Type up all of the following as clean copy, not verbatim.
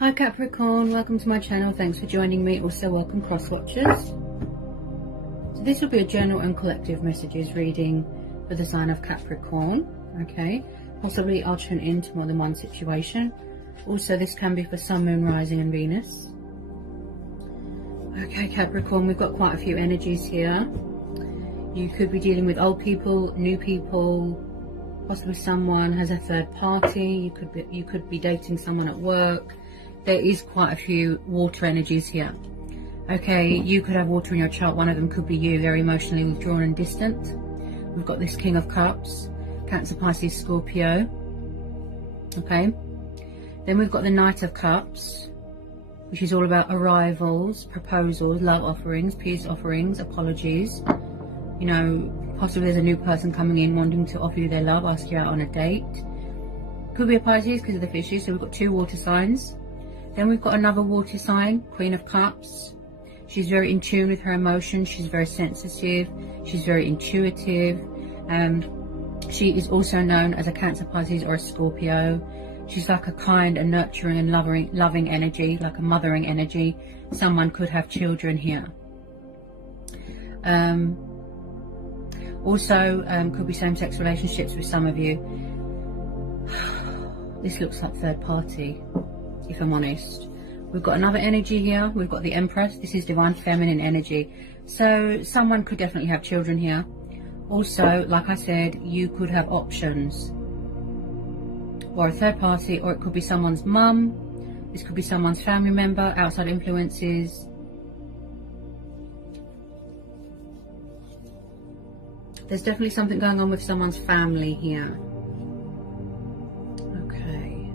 Hi Capricorn, welcome to my channel. Thanks for joining me. Also welcome cross watchers. So this will be a general and collective messages reading for the sign of Capricorn. Okay, possibly I'll tune into more than one situation. Also this can be for Sun, Moon, Rising and Venus. Okay Capricorn, we've got quite a few energies here. You could be dealing with old people, new people, possibly someone has a third party. You could be dating someone at work. There is quite a few water energies here. Okay, you could have water in your chart. One of them could be you, very emotionally withdrawn and distant. We've got this King of Cups, Cancer, Pisces, Scorpio. Okay, then we've got the Knight of Cups, which is all about arrivals, proposals, love offerings, peace offerings, apologies. You know, possibly there's a new person coming in wanting to offer you their love, ask you out on a date. Could be a Pisces because of the fishes. So we've got two water signs. Then we've got another water sign, Queen of Cups. She's very in tune with her emotions. She's very sensitive. She's very intuitive. She is also known as a Cancer, Pisces or a Scorpio. She's like a kind and nurturing and loving energy, like a mothering energy. Someone could have children here. Also, could be same-sex relationships with some of you. This looks like third party, if I'm honest. We've got another energy here. We've got the Empress. This is divine feminine energy. So someone could definitely have children here. Also, like I said, you could have options. Or a third party, or it could be someone's mum. This could be someone's family member, outside influences. There's definitely something going on with someone's family here. Okay.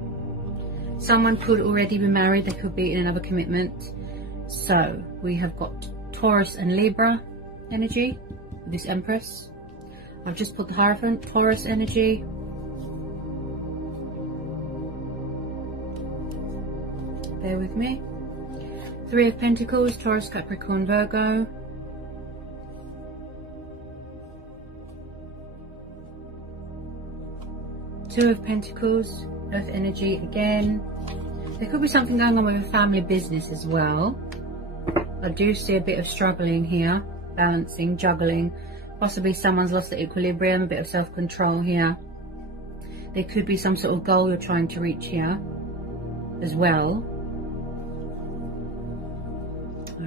Someone could already be married. They could be in another commitment. So we have got Taurus and Libra energy. This Empress. I've just put the Hierophant. Taurus energy. Bear with me. Three of Pentacles. Taurus, Capricorn, Virgo. Two of Pentacles, Earth energy again. There could be something going on with a family business as well. I do see a bit of struggling here, balancing, juggling. Possibly someone's lost the equilibrium, a bit of self-control here. There could be some sort of goal you're trying to reach here as well.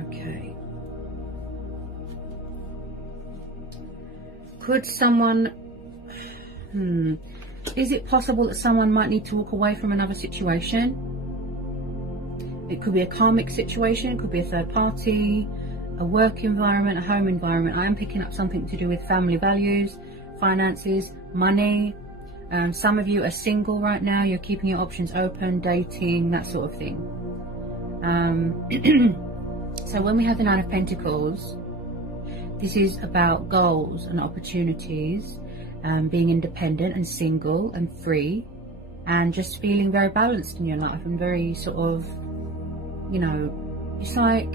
Okay. Could someone... Is it possible that someone might need to walk away from another situation? It could be a karmic situation, it could be a third party, a work environment, a home environment. I am picking up something to do with family values, finances, money. Some of you are single right now, you're keeping your options open, dating, that sort of thing. So when we have the Nine of Pentacles, this is about goals and opportunities. Being independent and single and free and just feeling very balanced in your life and very sort of, you know, it's like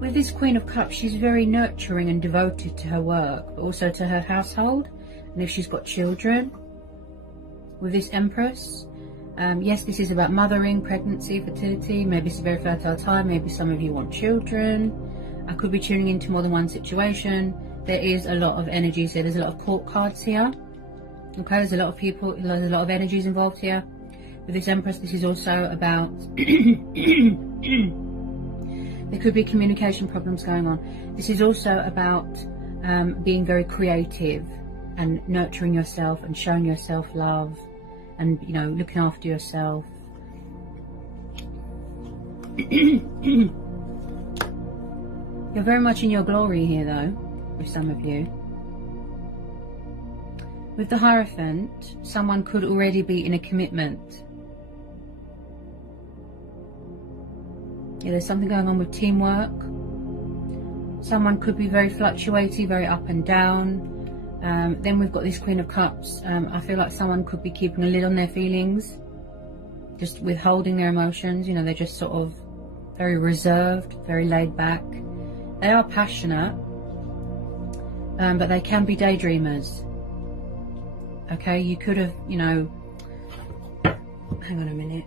with this Queen of Cups, she's very nurturing and devoted to her work, but also to her household, and if she's got children. With this Empress, yes, this is about mothering, pregnancy, fertility. Maybe it's a very fertile time. Maybe some of you want children. I could be tuning into more than one situation. There is a lot of energies here. There's a lot of court cards here. Okay, there's a lot of people, there's a lot of energies involved here. With this Empress, this is also about... there could be communication problems going on. This is also about being very creative and nurturing yourself and showing yourself love and, you know, looking after yourself. You're very much in your glory here though, with some of you. With the Hierophant, someone could already be in a commitment. Yeah, there's something going on with teamwork. Someone could be very fluctuating, very up and down. Then we've got this Queen of Cups. I feel like someone could be keeping a lid on their feelings, just withholding their emotions. You know, they're just sort of very reserved, very laid back. They are passionate, but they can be daydreamers. Okay, you could have, you know, hang on a minute.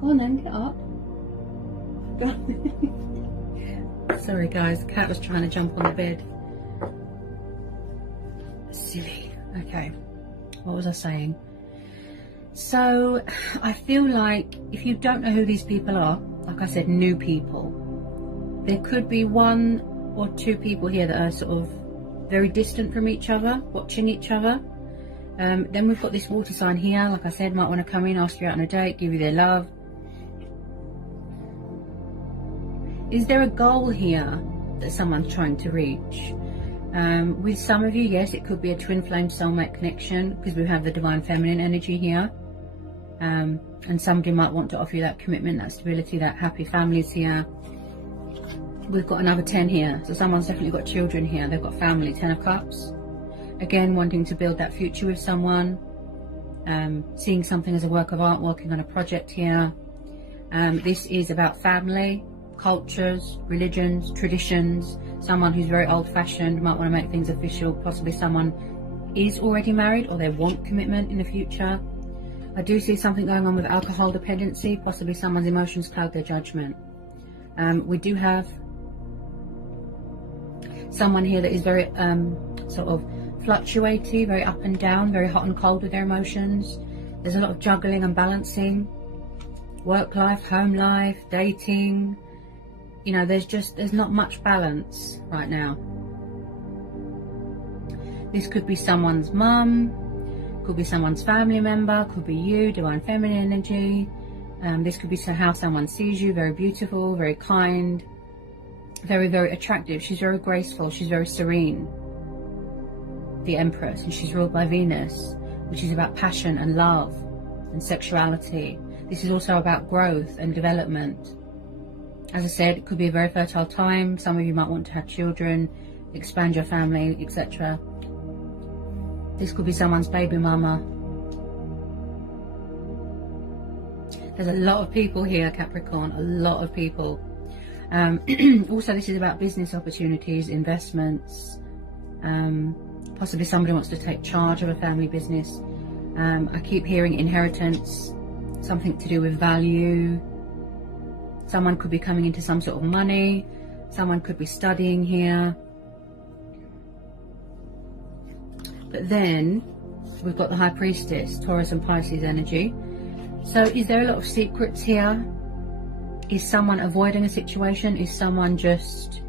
Go on then, get up. Go on. Sorry guys, the cat was trying to jump on the bed. Silly. Okay, what was I saying? So I feel like if you don't know who these people are, like I said, new people, there could be 1 or 2 people here that are sort of very distant from each other, watching each other. Then we've got this water sign here, like I said, might want to come in, ask you out on a date, give you their love. Is there a goal here that someone's trying to reach? With some of you, yes, it could be a twin flame soulmate connection, because we have the divine feminine energy here. And somebody might want to offer you that commitment, that stability, that happy families here. We've got another 10 here, so someone's definitely got children here, they've got family, 10 of cups. Again, wanting to build that future with someone, seeing something as a work of art, working on a project here. This is about family, cultures, religions, traditions. Someone who's very old-fashioned, might want to make things official. Possibly someone is already married or they want commitment in the future. I do see something going on with alcohol dependency. Possibly someone's emotions cloud their judgment. We do have someone here that is very sort of fluctuating, very up and down, very hot and cold with their emotions. There's a lot of juggling and balancing. Work life, home life, dating. You know, there's not much balance right now. This could be someone's mum, could be someone's family member, could be you, divine feminine energy. This could be how someone sees you, very beautiful, very kind, very, very attractive. She's very graceful, she's very serene. The Empress, and she's ruled by Venus, which is about passion and love and sexuality. This is also about growth and development. As I said, it could be a very fertile time. Some of you might want to have children, expand your family, etc. This could be someone's baby mama. There's a lot of people here, Capricorn, a lot of people. Also, this is about business opportunities, investments. Possibly somebody wants to take charge of a family business. I keep hearing inheritance, something to do with value. Someone could be coming into some sort of money. Someone could be studying here. But then we've got the High Priestess, Taurus and Pisces energy. So is there a lot of secrets here? Is someone avoiding a situation? Is someone just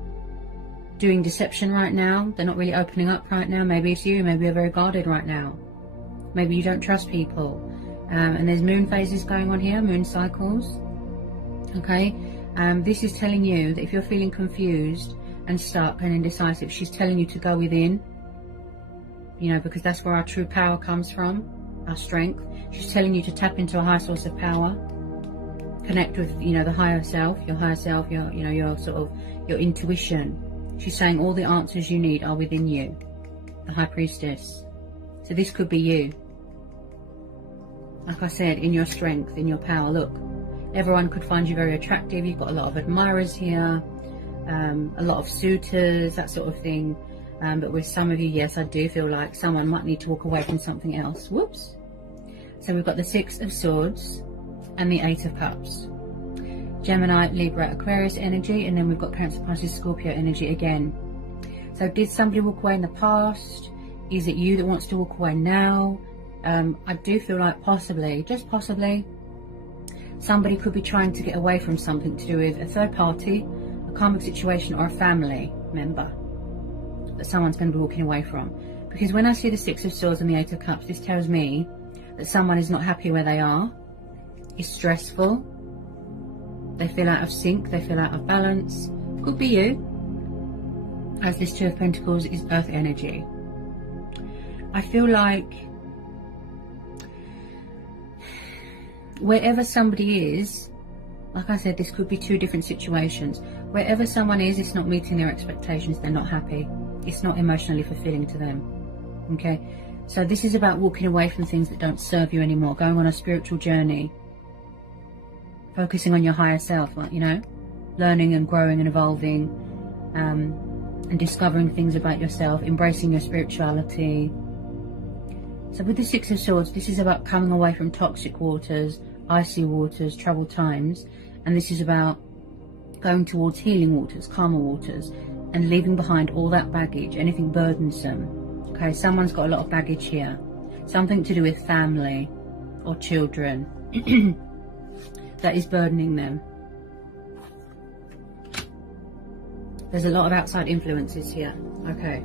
doing deception right now? They're not really opening up right now. Maybe it's you. Maybe you're very guarded right now. Maybe you don't trust people. And there's moon phases going on here, moon cycles. Okay, this is telling you that if you're feeling confused and stuck and indecisive, she's telling you to go within, you know, because that's where our true power comes from, our strength. She's telling you to tap into a higher source of power, connect with, you know, the higher self, your you know, your sort of, your intuition. She's saying all the answers you need are within you, the High Priestess. So this could be you. Like I said, in your strength, in your power. Look, everyone could find you very attractive. You've got a lot of admirers here, a lot of suitors, that sort of thing. But with some of you, yes, I do feel like someone might need to walk away from something else. Whoops. So we've got the 6 of Swords and the 8 of Cups. Gemini, Libra, Aquarius energy, and then we've got Cancer, Pisces, Scorpio energy again. So did somebody walk away in the past? Is it you that wants to walk away now? I do feel like possibly, just possibly, somebody could be trying to get away from something to do with a third party, a karmic situation, or a family member that someone's going to be walking away from. Because when I see the 6 of Swords and the 8 of Cups, this tells me that someone is not happy where they are, is stressful, they feel out of sync, they feel out of balance. Could be you, as this 2 of Pentacles is Earth energy. I feel like wherever somebody is, like I said, this could be 2 different situations. Wherever someone is, it's not meeting their expectations, they're not happy. It's not emotionally fulfilling to them. Okay, so this is about walking away from things that don't serve you anymore, going on a spiritual journey, focusing on your higher self, you know, learning and growing and evolving, and discovering things about yourself, embracing your spirituality, So with the Six of Swords, this is about coming away from toxic waters, icy waters, troubled times, and this is about going towards healing waters, calmer waters, and leaving behind all that baggage, anything burdensome. Okay, someone's got a lot of baggage here, something to do with family or children that is burdening them. There's a lot of outside influences here. Okay.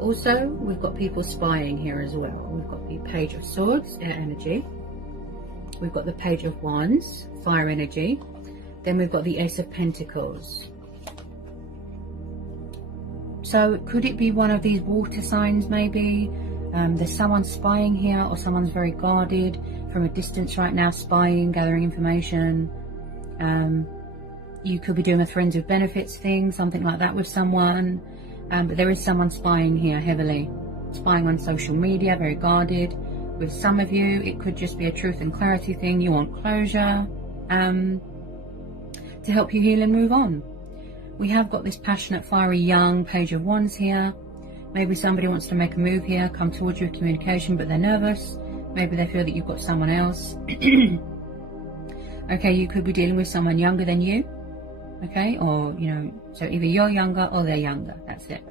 Also, we've got people spying here as well. We've got the Page of Swords, air energy. We've got the Page of Wands, fire energy. Then we've got the Ace of Pentacles. So could it be one of these water signs maybe? There's someone spying here, or someone's very guarded from a distance right now, spying, gathering information. You could be doing a friends with benefits thing, something like that with someone. But there is someone spying here heavily. Spying on social media, very guarded. With some of you, it could just be a truth and clarity thing. You want closure to help you heal and move on. We have got this passionate, fiery, young Page of Wands here. Maybe somebody wants to make a move here, come towards you with communication, but they're nervous. Maybe they feel that you've got someone else. Okay, you could be dealing with someone younger than you. Okay, or, you know, so either you're younger or they're younger. That's it.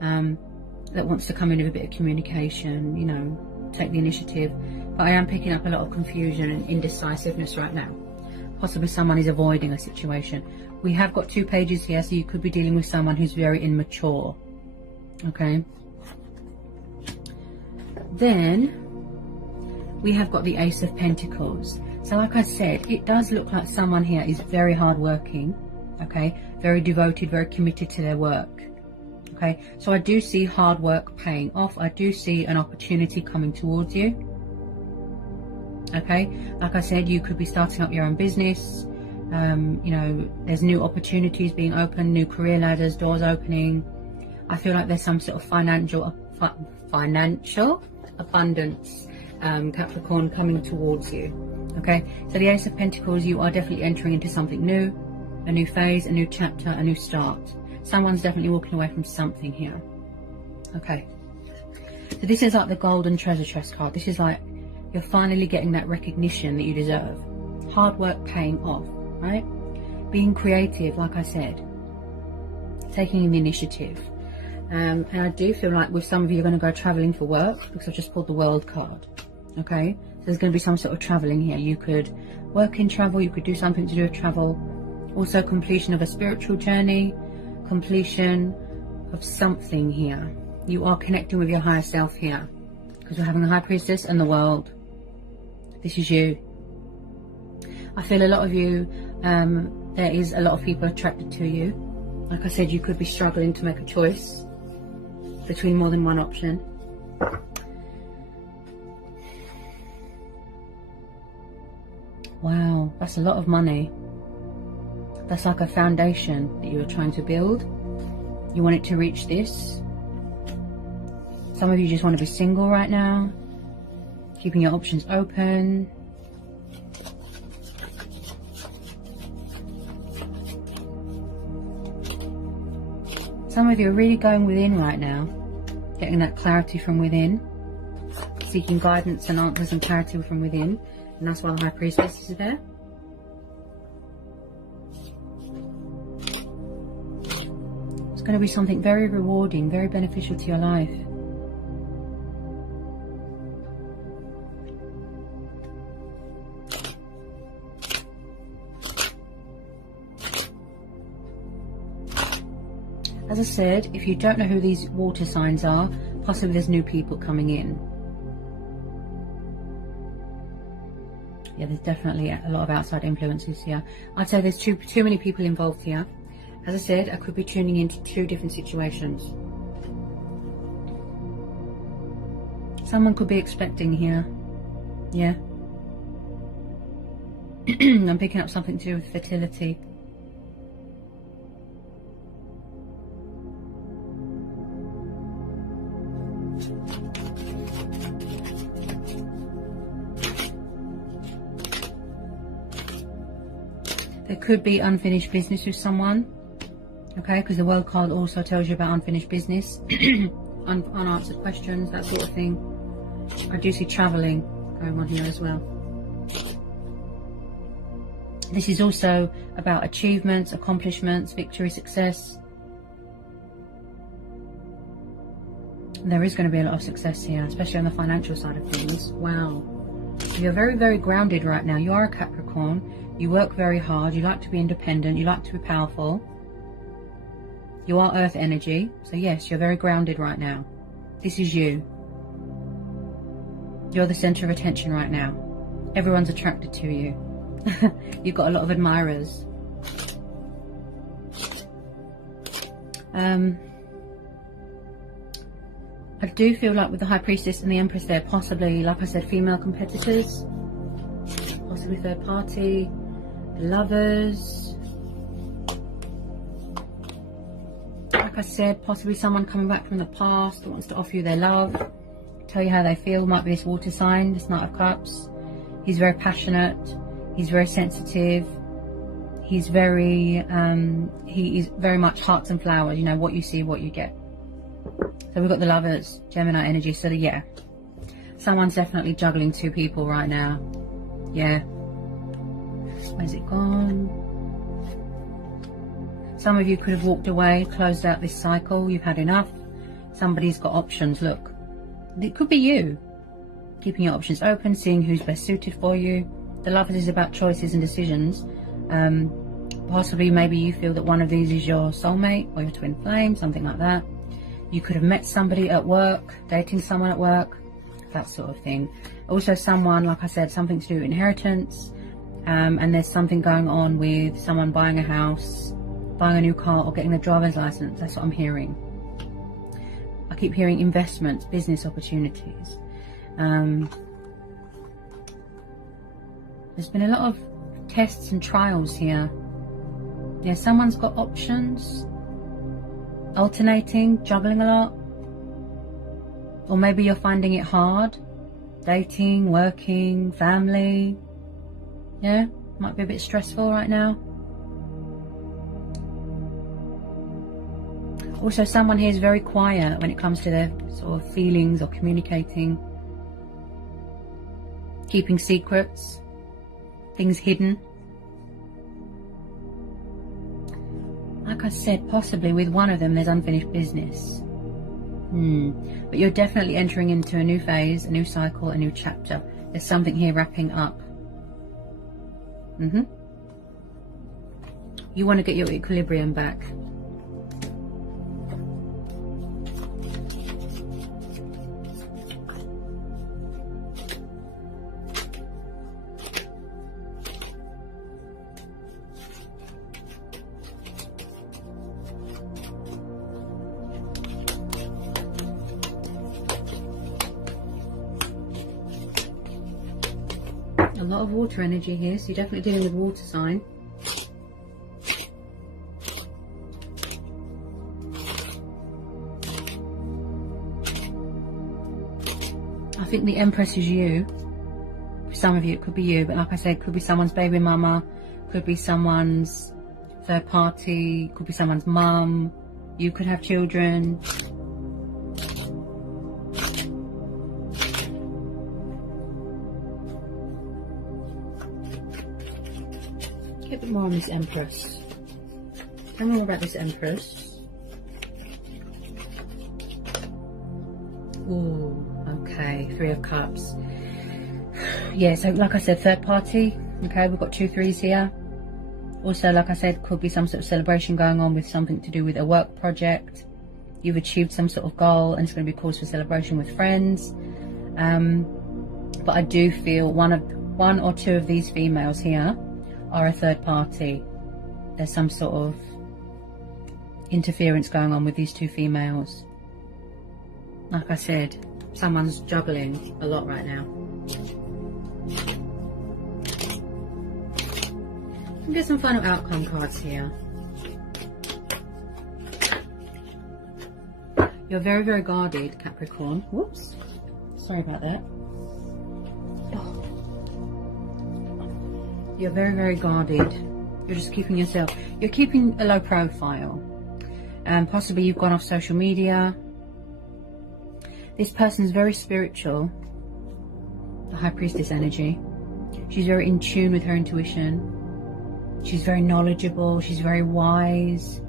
That wants to come in with a bit of communication, you know, take the initiative. But I am picking up a lot of confusion and indecisiveness right now. Possibly someone is avoiding a situation. We have got 2 pages here, so you could be dealing with someone who's very immature. Okay. Then we have got the Ace of Pentacles. So like I said, it does look like someone here is very hardworking. Okay, very devoted, very committed to their work. Okay, so I do see hard work paying off. I do see an opportunity coming towards you. Okay, like I said, you could be starting up your own business. You know, there's new opportunities being opened, new career ladders, doors opening. I feel like there's some sort of financial abundance, Capricorn, coming towards you. Okay, so the Ace of Pentacles, you are definitely entering into something new, a new phase, a new chapter, a new start. Someone's definitely walking away from something here. Okay, so this is like the golden treasure chest card. This is like you're finally getting that recognition that you deserve. Hard work paying off, right? Being creative, like I said, taking the initiative. And I do feel like with some of you are going to go traveling for work, because I've just pulled the World card. Okay, so there's going to be some sort of traveling here. You could work in travel, you could do something to do with travel. Also completion of a spiritual journey, completion of something here. You are connecting with your higher self here, because we're having the High Priestess and the World. This is you. I feel a lot of you, there is a lot of people attracted to you. Like I said, you could be struggling to make a choice between more than one option. Wow, that's a lot of money. That's like a foundation that you are trying to build. You want it to reach this. Some of you just want to be single right now, keeping your options open. Some of you are really going within right now, getting that clarity from within, seeking guidance and answers and clarity from within, and that's why the High Priestess is there. It's going to be something very rewarding, very beneficial to your life. As I said, if you don't know who these water signs are, possibly there's new people coming in. Yeah, there's definitely a lot of outside influences here. I'd say there's too many people involved here. As I said, I could be tuning into 2 different situations. Someone could be expecting here. Yeah. I'm picking up something to do with fertility. There could be unfinished business with someone, okay, because the World card also tells you about unfinished business, unanswered questions, that sort of thing. I do see travelling going on here as well. This is also about achievements, accomplishments, victory, success. There is going to be a lot of success here, especially on the financial side of things. Wow. You're very, very grounded right now. You are a Capricorn. You work very hard. You like to be independent. You like to be powerful. You are earth energy. So yes, you're very grounded right now. This is you. You're the center of attention right now. Everyone's attracted to you. You've got a lot of admirers. I do feel like with the High Priestess and the Empress there, possibly, like I said, female competitors, possibly third party, lovers. Like I said, possibly someone coming back from the past that wants to offer you their love, tell you how they feel. Might be this water sign, this Knight of Cups. He's very passionate. He's very sensitive. He's very, he is very much hearts and flowers. You know, what you see, what you get. So we've got the Lovers, Gemini energy. So yeah, someone's definitely juggling two people right now. Yeah. Where's it gone? Some of you could have walked away, closed out this cycle. You've had enough. Somebody's got options. Look, it could be you. Keeping your options open, seeing who's best suited for you. The Lovers is about choices and decisions. Possibly, maybe you feel that one of these is your soulmate or your twin flame, something like that. You could have met somebody at work, dating someone at work, that sort of thing. Also someone, like I said, something to do with inheritance. And there's something going on with someone buying a house, buying a new car, or getting a driver's license. That's what I'm hearing. I keep hearing investments, business opportunities. There's been a lot of tests and trials here. Yeah, someone's got options. Alternating, juggling a lot. Or maybe you're finding it hard. Dating, working, family. Yeah, might be a bit stressful right now. Also, someone here is very quiet when it comes to their sort of feelings or communicating. Keeping secrets. Things hidden. Like I said, possibly with one of them there's unfinished business. But you're definitely entering into a new phase, a new cycle, a new chapter. There's something here wrapping up. You want to get your equilibrium back. A lot of water energy here, so you're definitely dealing with water sign. I think the Empress is you. For some of you it could be you, but like I said, it could be someone's baby mama, could be someone's third party, could be someone's mum. You could have children. Get a bit more on this Empress. Tell me more about this Empress. Ooh, okay, Three of Cups. Yeah, so like I said, third party. Okay, we've got 2 3s here. Also, like I said, could be some sort of celebration going on with something to do with a work project. You've achieved some sort of goal and it's going to be cause for celebration with friends. But I do feel one or two of these females here are a third party. There's some sort of interference going on with these 2 females. Like I said, someone's juggling a lot right now. I'll get some final outcome cards here. You're very, very guarded, Capricorn. Whoops. Sorry about that. Oh. You're very, very guarded. You're just keeping yourself. You're keeping a low profile. Possibly you've gone off social media. This person's very spiritual. High Priestess energy. She's very in tune with her intuition. She's very knowledgeable. She's very wise.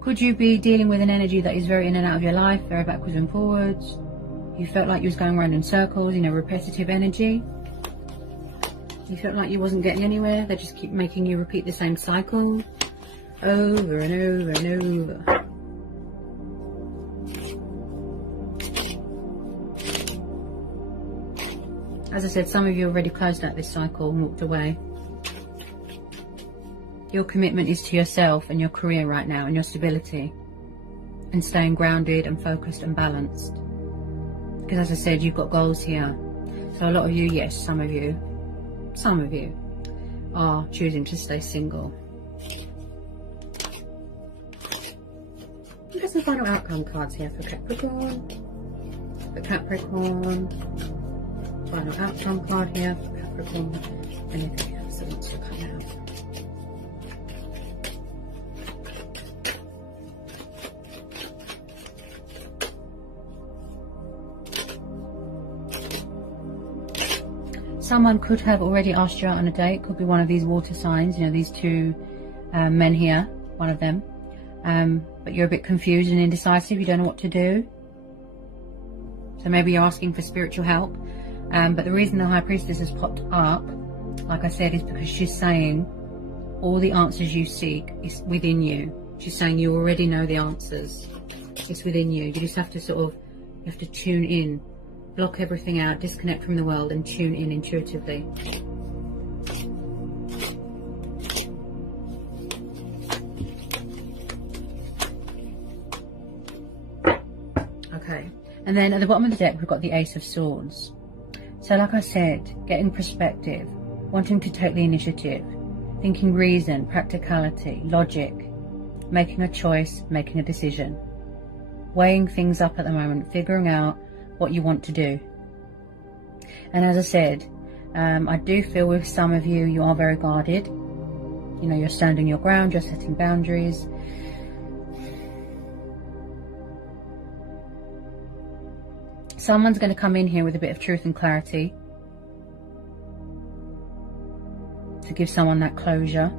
Could you be dealing with an energy that is very in and out of your life, very backwards and forwards? You felt like you was going around in circles, repetitive energy. You felt like you wasn't getting anywhere. They just keep making you repeat the same cycle over and over and over. As I said, some of you already closed out this cycle and walked away. Your commitment is to yourself and your career right now and your stability and staying grounded and focused and balanced. Because as I said, you've got goals here. So a lot of you, yes, some of you are choosing to stay single. Look at some final outcome cards here for Capricorn. Final outcome card here for Capricorn. Anything else that wants to come out? Someone could have already asked you out on a date. Could be one of these water signs, these two men here, one of them. But you're a bit confused and indecisive. You don't know what to do. So maybe you're asking for spiritual help. But the reason the High Priestess has popped up, like I said, is because she's saying all the answers you seek is within you. She's saying you already know the answers. It's within you. You just have to you have to tune in. Block everything out, disconnect from the world and tune in intuitively. Okay, and then at the bottom of the deck we've got the Ace of Swords. So like I said, getting perspective, wanting to take the initiative, thinking reason, practicality, logic, making a choice, making a decision, weighing things up at the moment, figuring out what you want to do. And as I said, I do feel with some of you, you are very guarded. You're standing your ground, you're setting boundaries. Someone's going to come in here with a bit of truth and clarity to give someone that closure,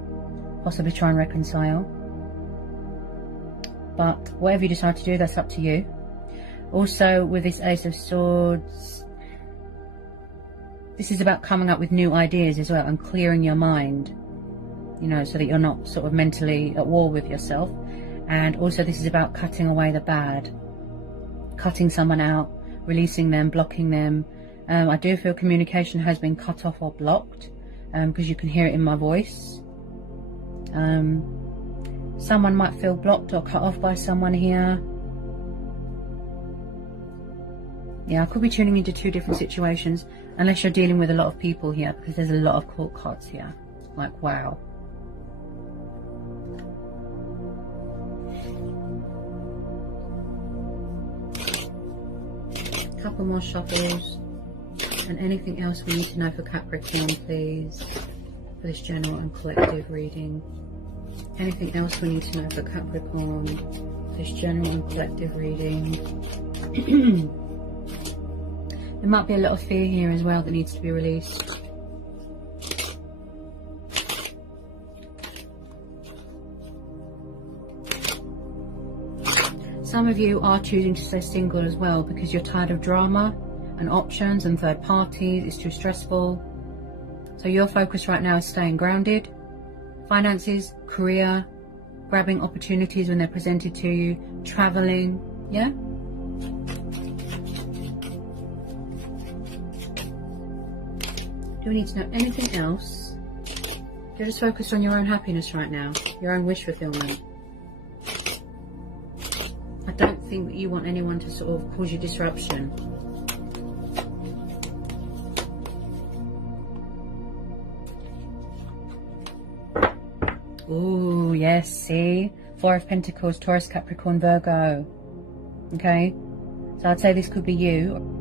possibly try and reconcile. But whatever you decide to do, that's up to you. Also, with this Ace of Swords, this is about coming up with new ideas as well and clearing your mind, so that you're not mentally at war with yourself. And also this is about cutting away the bad, cutting someone out, releasing them, blocking them. I do feel communication has been cut off or blocked, because you can hear it in my voice. Someone might feel blocked or cut off by someone here. Yeah, I could be tuning into two different situations, unless you're dealing with a lot of people here, because there's a lot of court cards here. Like, wow. Couple more shuffles. And anything else we need to know for Capricorn, please, for this general and collective reading. Anything else we need to know for Capricorn, this general and collective reading. There might be a lot of fear here as well that needs to be released. Some of you are choosing to stay single as well because you're tired of drama and options and third parties. It's too stressful. So your focus right now is staying grounded. Finances, career, grabbing opportunities when they're presented to you, traveling, yeah? Do we need to know anything else? You're just focused on your own happiness right now, your own wish fulfillment. I don't think that you want anyone to cause you disruption. Ooh, yes, see? Four of Pentacles, Taurus, Capricorn, Virgo. Okay? So I'd say this could be you.